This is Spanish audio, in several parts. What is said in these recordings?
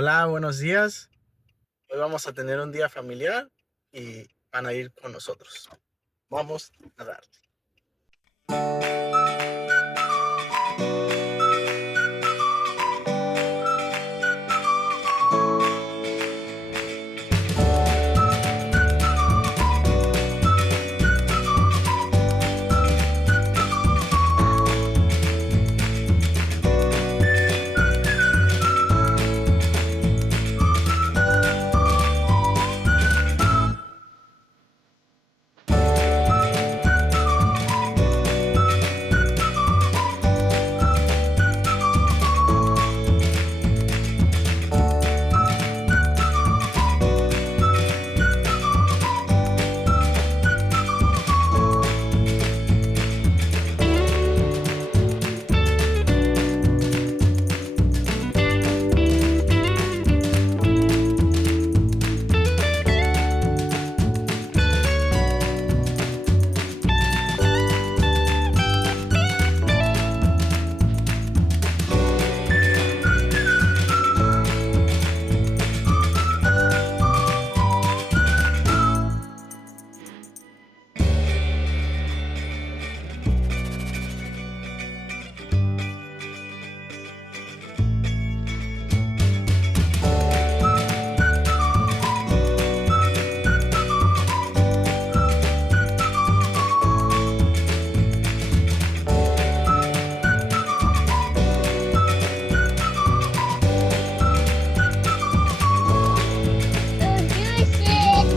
Hola, buenos días. Hoy vamos a tener un día familiar y van a ir con nosotros. Vamos a darle.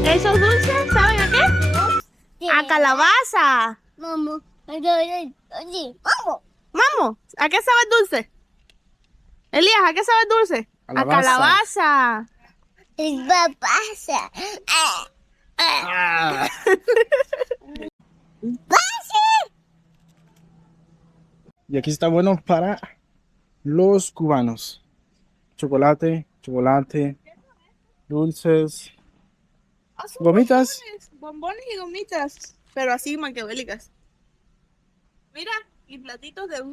¿Esos dulces saben a qué? A calabaza. Vamos. Vamos. Vamos, ¿a qué sabe el dulce? Elías, ¿a qué sabe el dulce? A calabaza. ¿Qué pasa? ¡Ah! Y aquí está bueno para los cubanos. Chocolate, dulces, gomitas. Bombones y gomitas, pero así maquiavélicas. Mira, y platitos de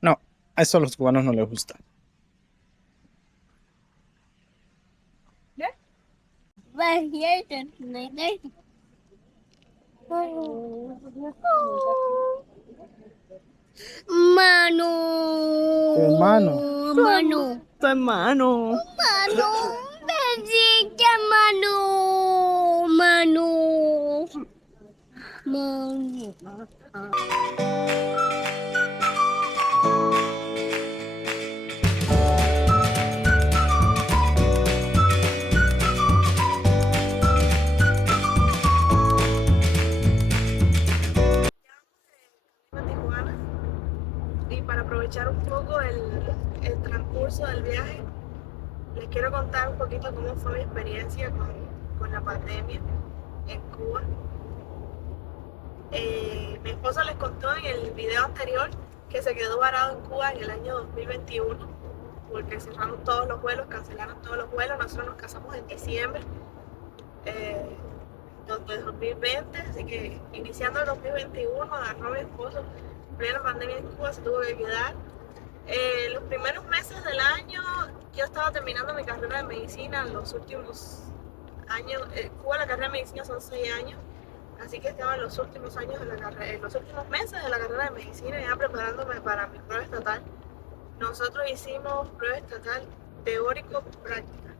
No, a eso a los cubanos no les gusta. Mano. Hermano. Mano. tu hermano. Mano. Besita, mano. Mano. Mano. A Tijuana, y para aprovechar un poco el transcurso del viaje, les quiero contar un poquito cómo fue mi experiencia con la pandemia en Cuba. Mi esposo les contó en el video anterior que se quedó varado en Cuba en el año 2021 porque cerraron todos los vuelos, cancelaron todos los vuelos. Nosotros nos casamos en diciembre de 2020, así que iniciando el 2021 agarró a mi esposo en plena pandemia en Cuba, se tuvo que quedar. Los primeros meses del año yo estaba terminando mi carrera de medicina. En los últimos años, Cuba la carrera de medicina son 6 años, así que estaba en los últimos años de la carrera, en los últimos meses de la carrera de medicina, ya preparándome para mi prueba estatal. Nosotros hicimos prueba estatal teórico-práctica.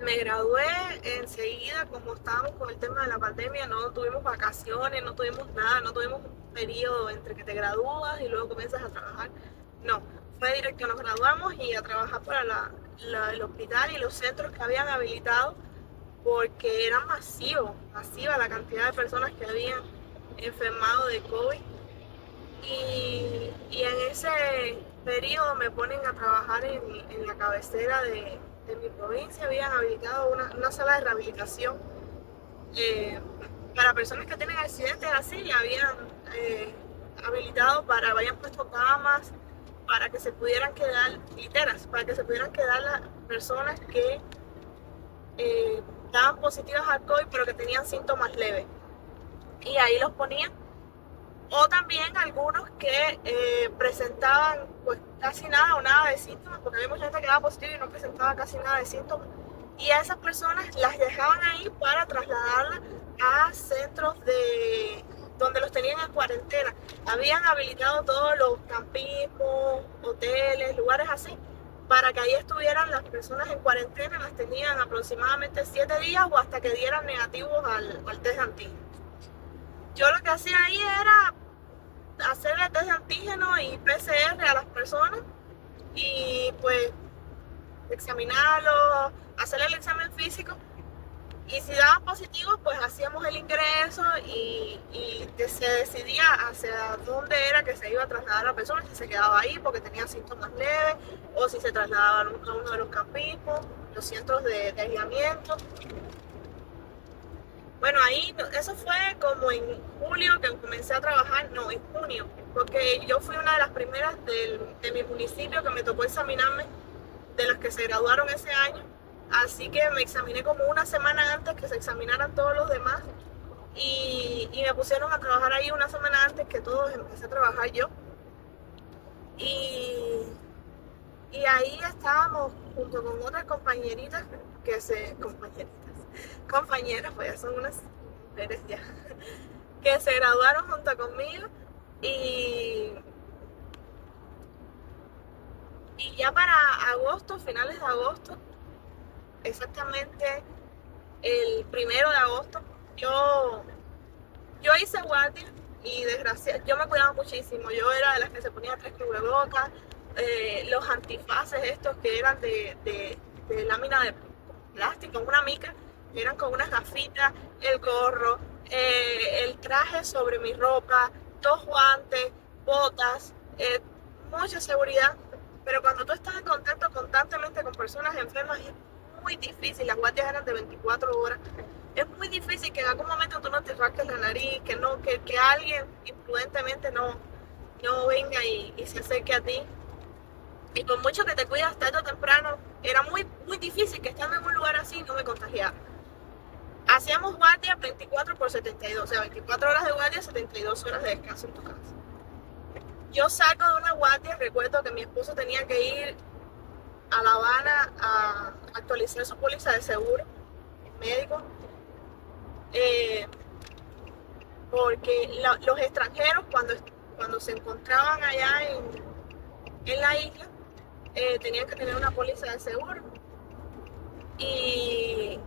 Me gradué enseguida, como estábamos con el tema de la pandemia, no tuvimos vacaciones, no tuvimos nada, no tuvimos un periodo entre que te gradúas y luego comienzas a trabajar. No, fue directo, nos graduamos y a trabajar para el hospital y los centros que habían habilitado, porque era masiva la cantidad de personas que habían enfermado de COVID. Y en ese periodo me ponen a trabajar en la cabecera de mi provincia. Habían habilitado una sala de rehabilitación para personas que tienen accidentes así, y habían habilitado habían puesto camas para que se pudieran quedar literas, para que se pudieran quedar las personas que daban positivas al COVID, pero que tenían síntomas leves. Y ahí los ponían. O también algunos que presentaban pues casi nada o nada de síntomas, porque había mucha gente que daba positivo y no presentaba casi nada de síntomas. Y a esas personas las dejaban ahí para trasladarlas a centros donde los tenían en cuarentena. Habían habilitado todos los campismos, hoteles, lugares así, para que ahí estuvieran las personas en cuarentena. Las tenían aproximadamente 7 días o hasta que dieran negativos al test de antígeno. Yo lo que hacía ahí era hacerle test de antígeno y PCR a las personas y pues examinarlos, hacerle el examen físico, y si daban positivo pues hacíamos el ingreso y se decidía hacia dónde era que se iba a trasladar la persona, si se quedaba ahí porque tenía síntomas leves o si se trasladaba a uno de los campismos, los centros de aislamiento. Bueno, ahí, eso fue como en julio que comencé a trabajar, no, en junio, porque yo fui una de las primeras de mi municipio que me tocó examinarme, de las que se graduaron ese año. Así que me examiné como una semana antes que se examinaran todos los demás y me pusieron a trabajar ahí una semana antes que todos. Empecé a trabajar yo. Y ahí estábamos junto con otras compañeritas compañeras, pues ya son unas mujeres ya, que se graduaron junto conmigo y ya para agosto, finales de agosto, exactamente el 1 de agosto, yo hice guardia y desgraciadamente yo me cuidaba muchísimo. Yo era de las que se ponía 3 cubrebocas, los antifaces estos que eran de lámina de plástico, una mica, que eran con unas gafitas, el gorro, el traje sobre mi ropa, 2 guantes, botas, mucha seguridad. Pero cuando tú estás en contacto constantemente con personas enfermas es muy difícil. Las guardias eran de 24 horas. Es muy difícil que en algún momento tú no te rasques la nariz, que alguien imprudentemente no venga y se acerque a ti. Y por mucho que te cuidas tarde o temprano, era muy, muy difícil que estando en un lugar así no me contagiara. Hacíamos guardia 24/72, o sea, 24 horas de guardia, 72 horas de descanso en tu casa. Yo salgo de una guardia, recuerdo que mi esposo tenía que ir a La Habana a actualizar su póliza de seguro médico, porque los extranjeros cuando se encontraban allá en la isla tenían que tener una póliza de seguro. Y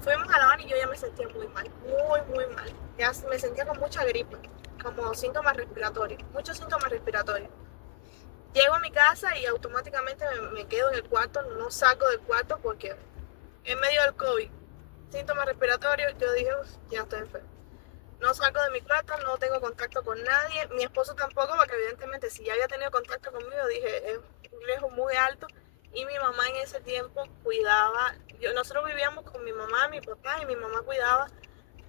fuimos a La Habana y yo ya me sentía muy mal, muy, muy mal. Ya me sentía con mucha gripe, como síntomas respiratorios, muchos síntomas respiratorios. Llego a mi casa y automáticamente me quedo en el cuarto, no salgo del cuarto porque en medio del COVID, síntomas respiratorios, yo dije, ya estoy enfermo. No salgo de mi cuarto, no tengo contacto con nadie, mi esposo tampoco, porque evidentemente si ya había tenido contacto conmigo, dije, es un riesgo muy alto. Y mi mamá en ese tiempo cuidaba, nosotros vivíamos con mi mamá, mi papá, y mi mamá cuidaba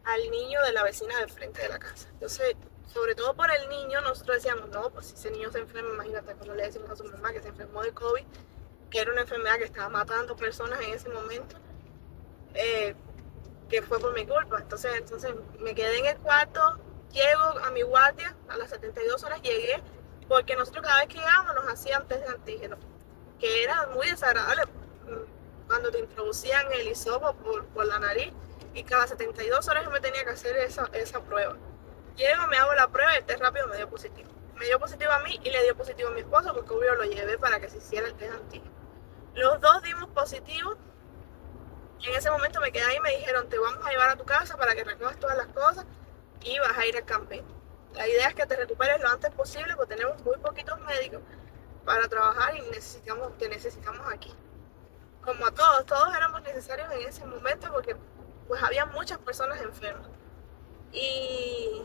al niño de la vecina del frente de la casa. Entonces, sobre todo por el niño, nosotros decíamos, no, pues si ese niño se enferma, imagínate cómo le decimos a su mamá que se enfermó de COVID, que era una enfermedad que estaba matando personas en ese momento, que fue por mi culpa. Entonces me quedé en el cuarto, llego a mi guardia, a las 72 horas llegué, porque nosotros cada vez que llegábamos nos hacían test de antígeno, que era muy desagradable cuando te introducían el hisopo por la nariz, y cada 72 horas yo me tenía que hacer esa prueba. Llego, me hago la prueba y el test rápido me dio positivo. Me dio positivo a mí y le dio positivo a mi esposo, porque obvio lo llevé para que se hiciera el test de antígeno. Los dos dimos positivo. En ese momento me quedé ahí y me dijeron, te vamos a llevar a tu casa para que recojas todas las cosas y vas a ir al camping. La idea es que te recuperes lo antes posible, porque tenemos muy poquitos médicos para trabajar y te necesitamos aquí. Como a todos éramos necesarios en ese momento porque pues había muchas personas enfermas. Y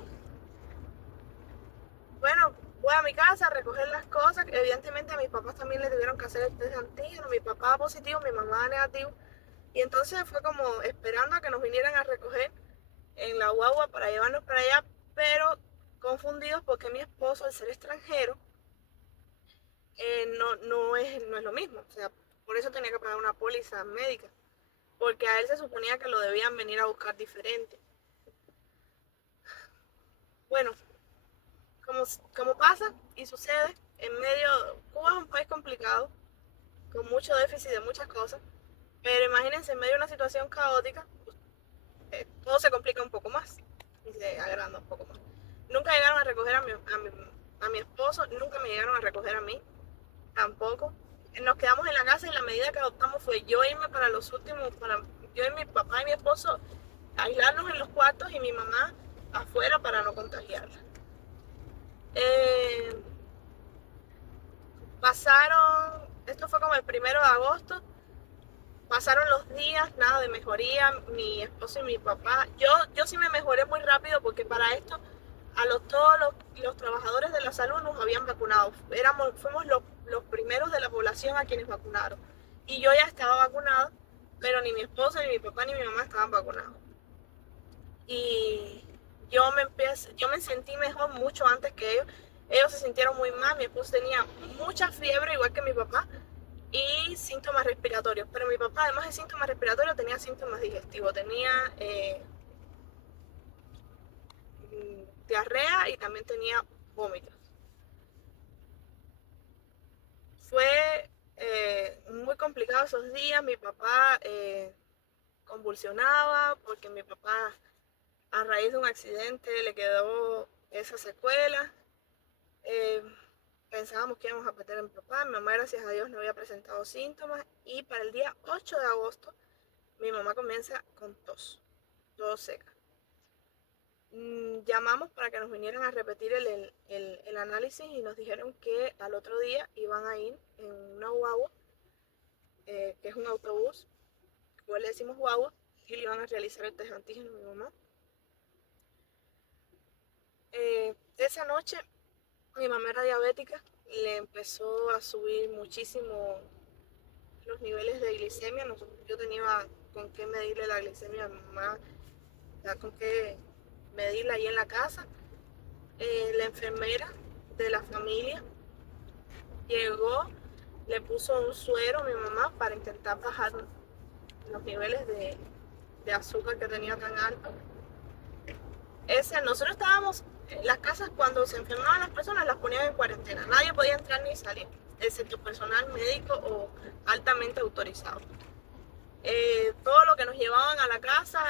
bueno, voy a mi casa a recoger las cosas. Evidentemente a mis papás también le tuvieron que hacer el test de antígeno. Mi papá positivo, mi mamá negativo. Y entonces fue como esperando a que nos vinieran a recoger en la guagua para llevarnos para allá, pero confundidos porque mi esposo, al ser extranjero, no es lo mismo. O sea, por eso tenía que pagar una póliza médica. porque a él se suponía que lo debían venir a buscar diferente. Bueno, como pasa y sucede, Cuba es un país complicado, con mucho déficit de muchas cosas, pero imagínense, en medio de una situación caótica, todo se complica un poco más y se agranda un poco más. Nunca llegaron a recoger a mi esposo, nunca me llegaron a recoger a mí, tampoco. Nos quedamos en la casa y la medida que adoptamos fue yo irme para los últimos, yo y mi papá y mi esposo aislarnos en los cuartos y mi mamá afuera para no contagiarla. Eh, esto fue como el 1 de agosto, pasaron los días, nada de mejoría, mi esposo y mi papá, yo sí me mejoré muy rápido porque para esto todos los trabajadores de la salud nos habían vacunado, fuimos los primeros de la población a quienes vacunaron y yo ya estaba vacunado, pero ni mi esposo, ni mi papá, ni mi mamá estaban vacunados. Y yo me sentí mejor mucho antes que ellos se sintieron muy mal, mi esposo tenía mucha fiebre igual que mi papá y síntomas respiratorios, pero mi papá además de síntomas respiratorios tenía síntomas digestivos, tenía diarrea y también tenía vómitos. Fue muy complicado esos días, mi papá convulsionaba porque mi papá a raíz de un accidente le quedó esa secuela. Pensábamos que íbamos a perder a mi papá, mi mamá gracias a Dios no había presentado síntomas y para el día 8 de agosto mi mamá comienza con tos seca. Llamamos para que nos vinieran a repetir el análisis y nos dijeron que al otro día iban a ir en una guagua, que es un autobús, igual le decimos guagua, y le iban a realizar el test antígeno a mi mamá. Esa noche mi mamá era diabética, le empezó a subir muchísimo los niveles de glicemia. Yo tenía con qué medirle la glicemia a mi mamá, con qué medirla ahí en la casa. La enfermera de la familia llegó, le puso un suero a mi mamá para intentar bajar los niveles de azúcar que tenía tan alto. Nosotros estábamos, las casas cuando se enfermaban las personas las ponían en cuarentena, nadie podía entrar ni salir, excepto personal médico o altamente autorizado. Todo lo que nos llevaban a la casa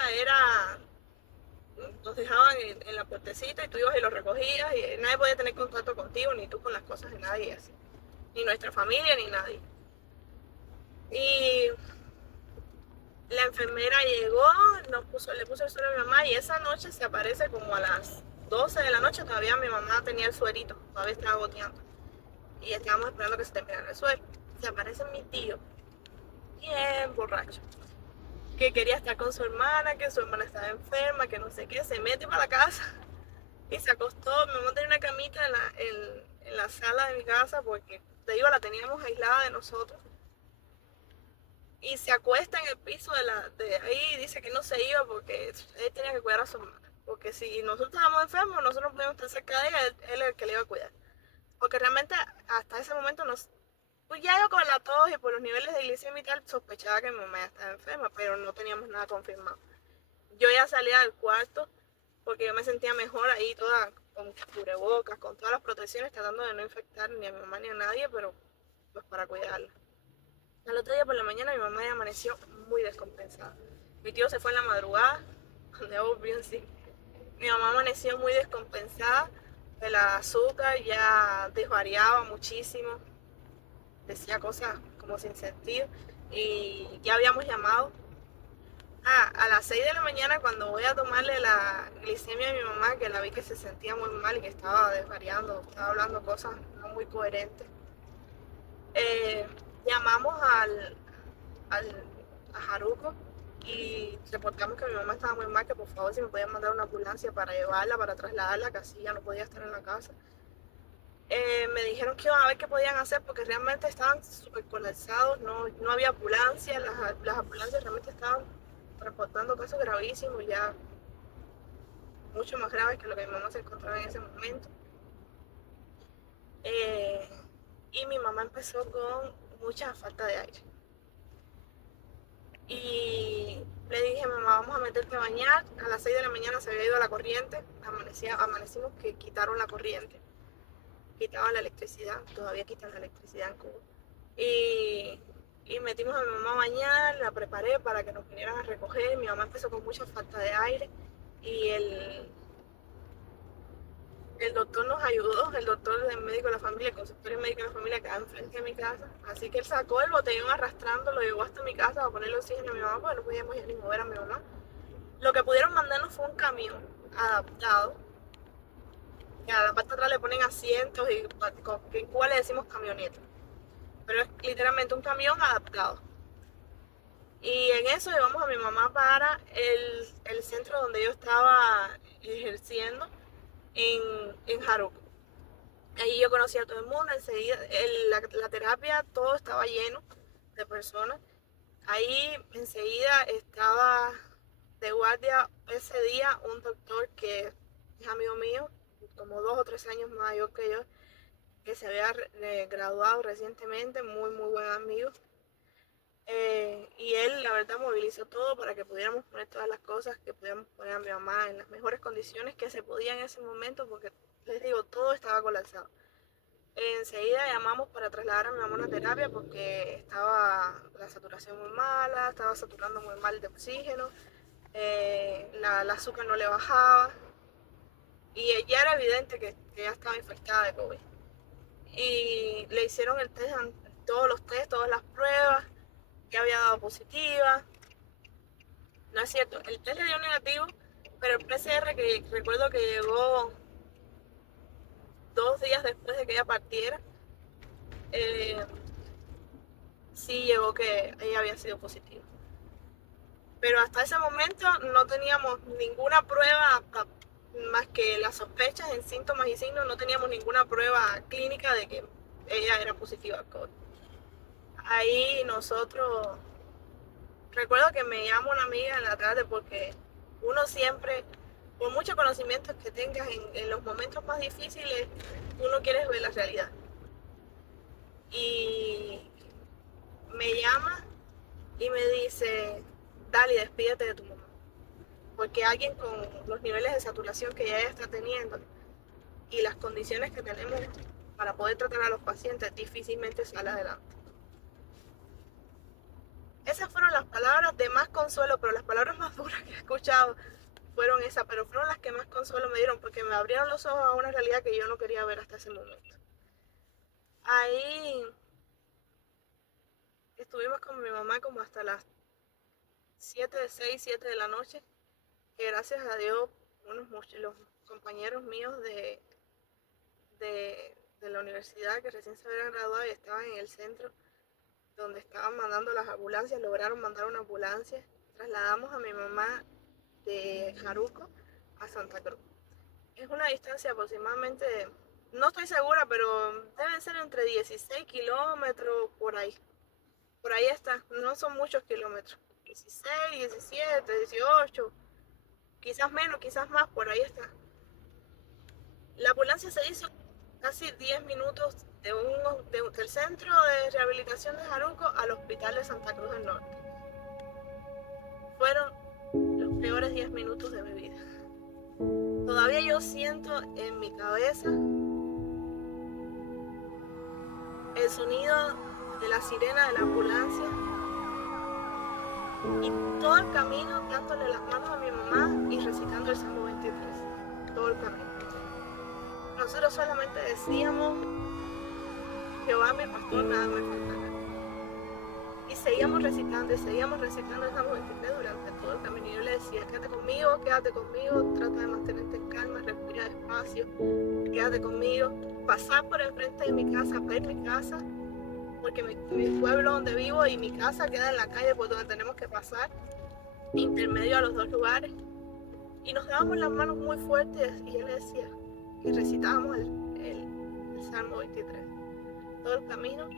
nos dejaban en la puertecita y tú ibas y lo recogías y nadie podía tener contacto contigo, ni tú con las cosas de nadie, así, ni nuestra familia, ni nadie. Y la enfermera llegó, le puso el suero a mi mamá y esa noche se aparece como a las 12 de la noche, todavía mi mamá tenía el suerito, todavía estaba goteando. Y estábamos esperando que se terminara el suero. Se aparece mi tío, bien borracho, que quería estar con su hermana, que su hermana estaba enferma, que no sé qué, se mete para la casa y se acostó. Mi mamá tenía una camita en la sala de mi casa porque, te digo, la teníamos aislada de nosotros. Y se acuesta en el piso de ahí y dice que no se iba porque él tenía que cuidar a su hermana. Porque si nosotros estábamos enfermos, nosotros no podíamos estar cerca de ella, él era el que le iba a cuidar. Porque realmente hasta ese momento pues ya yo con la tos y por los niveles de glicemia y tal sospechaba que mi mamá ya estaba enferma, pero no teníamos nada confirmado. Yo ya salía del cuarto porque yo me sentía mejor ahí toda con cubrebocas, con todas las protecciones, tratando de no infectar ni a mi mamá ni a nadie, pero pues para cuidarla. Al otro día por la mañana mi mamá ya amaneció muy descompensada. Mi tío se fue en la madrugada, cuando ya volvió en sí. Mi mamá amaneció muy descompensada, el azúcar ya desvariaba muchísimo, decía cosas como sin sentido y ya habíamos llamado. A las 6 de la mañana cuando voy a tomarle la glicemia a mi mamá, que la vi que se sentía muy mal y que estaba desvariando, estaba hablando cosas no muy coherentes, llamamos a Jaruco y reportamos que mi mamá estaba muy mal, que por favor si me podían mandar una ambulancia para llevarla, para trasladarla, que así ya no podía estar en la casa. Me dijeron que iban a ver qué podían hacer porque realmente estaban súper colapsados, no había ambulancia, las ambulancias realmente estaban transportando casos gravísimos, ya mucho más graves que lo que mi mamá se encontraba en ese momento. Y mi mamá empezó con mucha falta de aire. Y bañar, a las 6 de la mañana se había ido la corriente, amanecimos que quitaron la corriente, quitaban la electricidad, todavía quitan la electricidad en Cuba. Y metimos a mi mamá a bañar, la preparé para que nos vinieran a recoger. Mi mamá empezó con mucha falta de aire y el doctor nos ayudó, el doctor del médico de la familia, el consultorio médico de la familia quedaba enfrente de mi casa. Así que él sacó el botellón arrastrando, lo llevó hasta mi casa a ponerle oxígeno a mi mamá, porque no podíamos ya ni mover a mi mamá. Lo que pudieron mandarnos fue un camión adaptado. Y a la parte de atrás le ponen asientos y en Cuba le decimos camioneta. Pero es literalmente un camión adaptado. Y en eso llevamos a mi mamá para el centro donde yo estaba ejerciendo en Jaruco. Ahí yo conocí a todo el mundo, enseguida la terapia, todo estaba lleno de personas. Ahí enseguida estaba de guardia ese día un doctor que es amigo mío, como 2 o 3 años mayor que yo, que se había graduado recientemente, muy buen amigo. Y él, la verdad, movilizó todo para que pudiéramos poner todas las cosas, que pudiéramos poner a mi mamá en las mejores condiciones que se podía en ese momento, porque les digo, todo estaba colapsado. Enseguida llamamos para trasladar a mi mamá a una terapia porque estaba la saturación muy mala, estaba saturando muy mal de oxígeno, la azúcar no le bajaba y ya era evidente que ella estaba infectada de COVID. Y le hicieron el test, todos los test, todas las pruebas, que había dado positiva. No es cierto, el test le dio negativo, pero el PCR que recuerdo que llegó 2 días después de que ella partiera, sí llegó que ella había sido positiva. Pero hasta ese momento no teníamos ninguna prueba, más que las sospechas en síntomas y signos, no teníamos ninguna prueba clínica de que ella era positiva al COVID. Ahí nosotros, recuerdo que me llama una amiga en la tarde porque uno siempre, por muchos conocimientos que tengas en los momentos más difíciles, uno quiere ver la realidad. Y me llama y me dice, Dali, despídete de tu mamá. Porque alguien con los niveles de saturación que ella está teniendo y las condiciones que tenemos para poder tratar a los pacientes difícilmente sale adelante. Esas fueron las palabras de más consuelo, pero las palabras más duras que he escuchado fueron esas, pero fueron las que más consuelo me dieron porque me abrieron los ojos a una realidad que yo no quería ver hasta ese momento. Ahí estuvimos con mi mamá como hasta las 7 de la noche, que gracias a Dios los compañeros míos de la universidad que recién se habían graduado y estaban en el centro donde estaban mandando las ambulancias, lograron mandar una ambulancia. Trasladamos a mi mamá de Jaruco a Santa Cruz. Es una distancia aproximadamente, no estoy segura, pero deben ser entre 16 kilómetros por ahí. Por ahí está, no son muchos kilómetros. 16, 17, 18, quizás menos, quizás más, por ahí está. La ambulancia se hizo casi 10 minutos del centro de rehabilitación de Jaruco al hospital de Santa Cruz del Norte. Fueron los peores 10 minutos de mi vida. Todavía yo siento en mi cabeza el sonido de la sirena de la ambulancia y todo el camino dándole las manos a mi mamá y recitando el Salmo 23. Todo el camino. Nosotros solamente decíamos, Jehová mi pastor, nada me faltará. Y seguíamos recitando el Salmo 23 durante todo el camino. Y yo le decía, quédate conmigo, trata de mantenerte en calma, respira despacio, quédate conmigo. Pasar por enfrente de mi casa, ver mi casa, porque mi pueblo donde vivo y mi casa queda en la calle por donde tenemos que pasar, intermedio a los dos lugares. Y nos dábamos las manos muy fuertes y yo le decía, y recitábamos el Salmo 23. Todo el camino.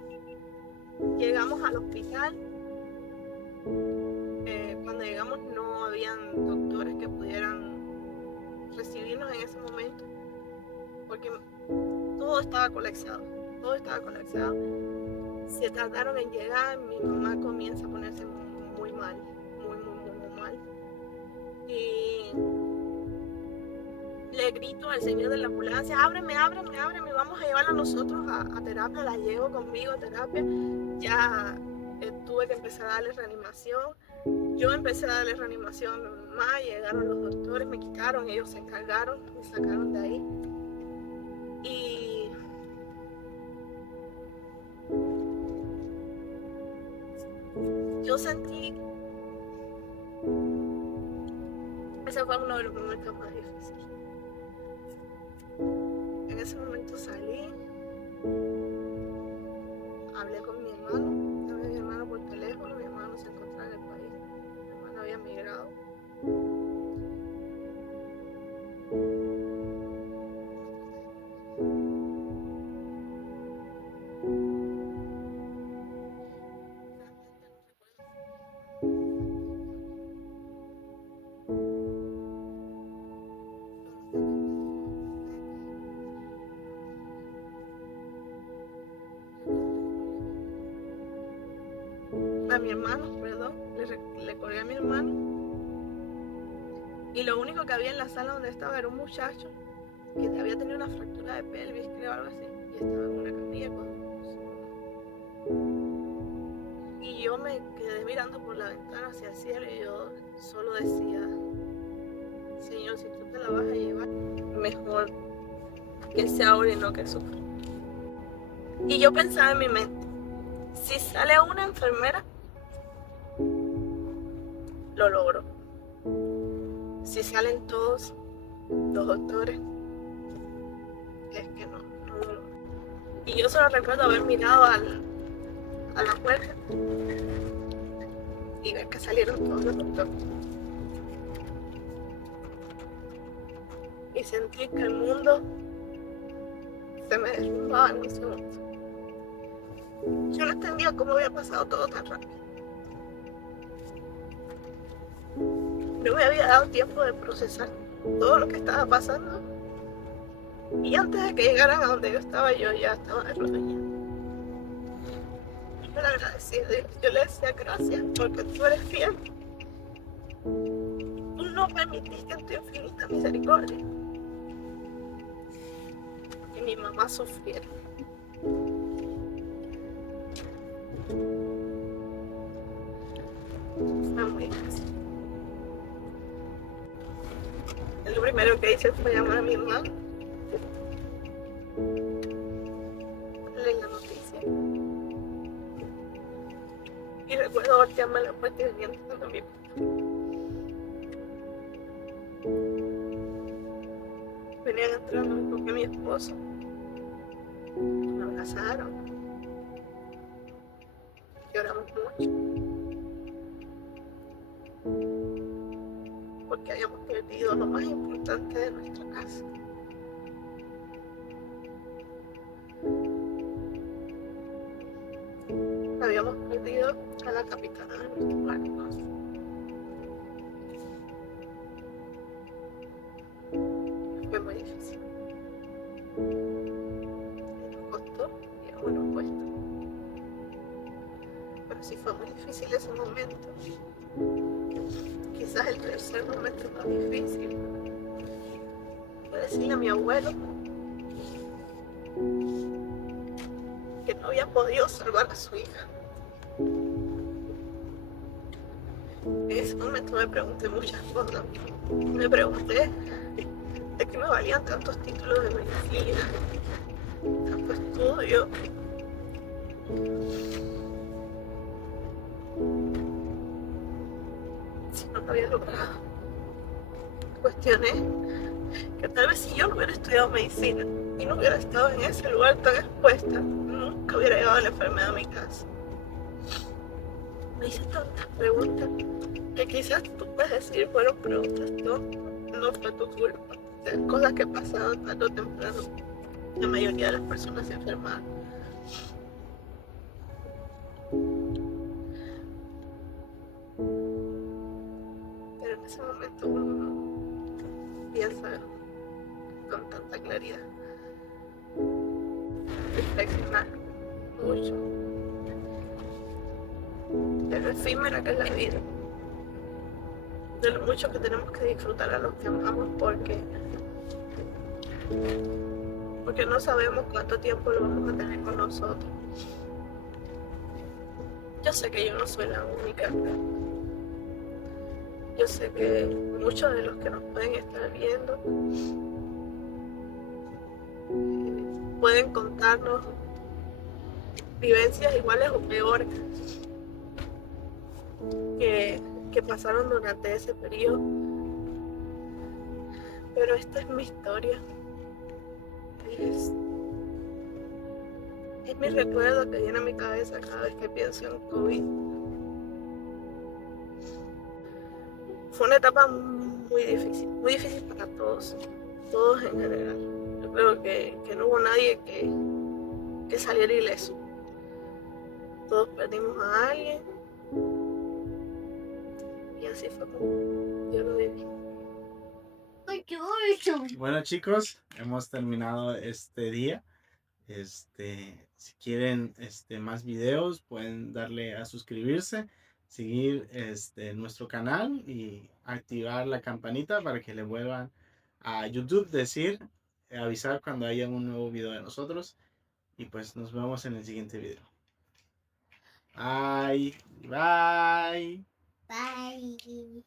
Llegamos al hospital. Cuando llegamos no habían doctores que pudieran recibirnos en ese momento, porque todo estaba colapsado. Se tardaron en llegar, mi mamá comienza a ponerse muy mal, muy mal. y le grito al señor de la ambulancia, ábreme, vamos a llevarla nosotros a terapia. La llevo conmigo a terapia. Ya tuve que empezar a darle reanimación. Yo empecé a darle reanimación a mi mamá, llegaron los doctores, me quitaron, ellos se encargaron, me sacaron de ahí. Y yo sentí, ese fue uno de los momentos más difíciles. En ese momento salí, hablé con mi hermano, llamé a mi hermano por teléfono, mi hermano se encontraba en el país, mi hermano había migrado. A mi hermano, perdón, le colgué a mi hermano y lo único que había en la sala donde estaba era un muchacho que había tenido una fractura de pelvis, creo, algo así, y estaba en una camilla y yo me quedé mirando por la ventana hacia el cielo y yo solo decía, Señor, si tú te la vas a llevar, mejor que sea ahora y no que sufra. Y yo pensaba en mi mente, si sale una enfermera, lo logro. Si salen todos los doctores, es que no lo logro. Y yo solo recuerdo haber mirado a la puerta y ver que salieron todos los doctores. Y sentí que el mundo se me derrumbaba en un segundo. Yo no entendía cómo había pasado todo tan rápido. No me había dado tiempo de procesar todo lo que estaba pasando. Y antes de que llegaran a donde yo estaba ya estaba de rodillas. Yo le agradecía a Dios. Yo le decía gracias porque tú eres fiel. Tú no permitiste en tu infinita misericordia que mi mamá sufriera. Fue muy difícil. Lo primero que hice fue llamar a mi mamá, leer la noticia. Y recuerdo voltearme a la puerta y venir entrando a mi papá. Venían entrando porque mi esposo. Me abrazaron. Lloramos mucho. Porque habíamos perdido lo más importante de nuestra casa. Habíamos perdido a la capitana de nuestros barcos. Fue muy difícil. Nos costó y aún nos cuesta. Pero sí fue muy difícil ese momento. Quizás el tercer momento más difícil fue decirle a mi abuelo que no había podido salvar a su hija. En ese momento me pregunté muchas cosas. Me pregunté de qué me valían tantos títulos de medicina, tanto estudio. Si no lo había logrado. Cuestioné que tal vez si yo no hubiera estudiado medicina y no hubiera estado en ese lugar tan expuesta, nunca hubiera llevado la enfermedad a mi casa. Me hice tantas preguntas que quizás tú puedes decir fueron preguntas tontas, no fue tu culpa. O sea, cosas que pasaban tarde o temprano. La mayoría de las personas se enfermaban. Pero en ese momento uno no piensa con tanta claridad. Reflexionar mucho de lo efímera que es la vida. de lo mucho que tenemos que disfrutar a los que amamos porque no sabemos cuánto tiempo lo vamos a tener con nosotros. Yo sé que yo no soy la única. Yo sé que muchos de los que nos pueden estar viendo pueden contarnos vivencias iguales o peores que pasaron durante ese periodo. Pero esta es mi historia. Es mi recuerdo que viene a mi cabeza cada vez que pienso en COVID. Fue una etapa muy difícil para todos en general. Yo creo que no hubo nadie que saliera ileso. Todos perdimos a alguien y así fue como yo lo viví. Bueno, chicos, hemos terminado este día. Si quieren más videos, pueden darle a suscribirse, seguir nuestro canal y activar la campanita para que le vuelvan a YouTube avisar cuando haya un nuevo video de nosotros. Y pues nos vemos en el siguiente video. Bye. Bye. Bye.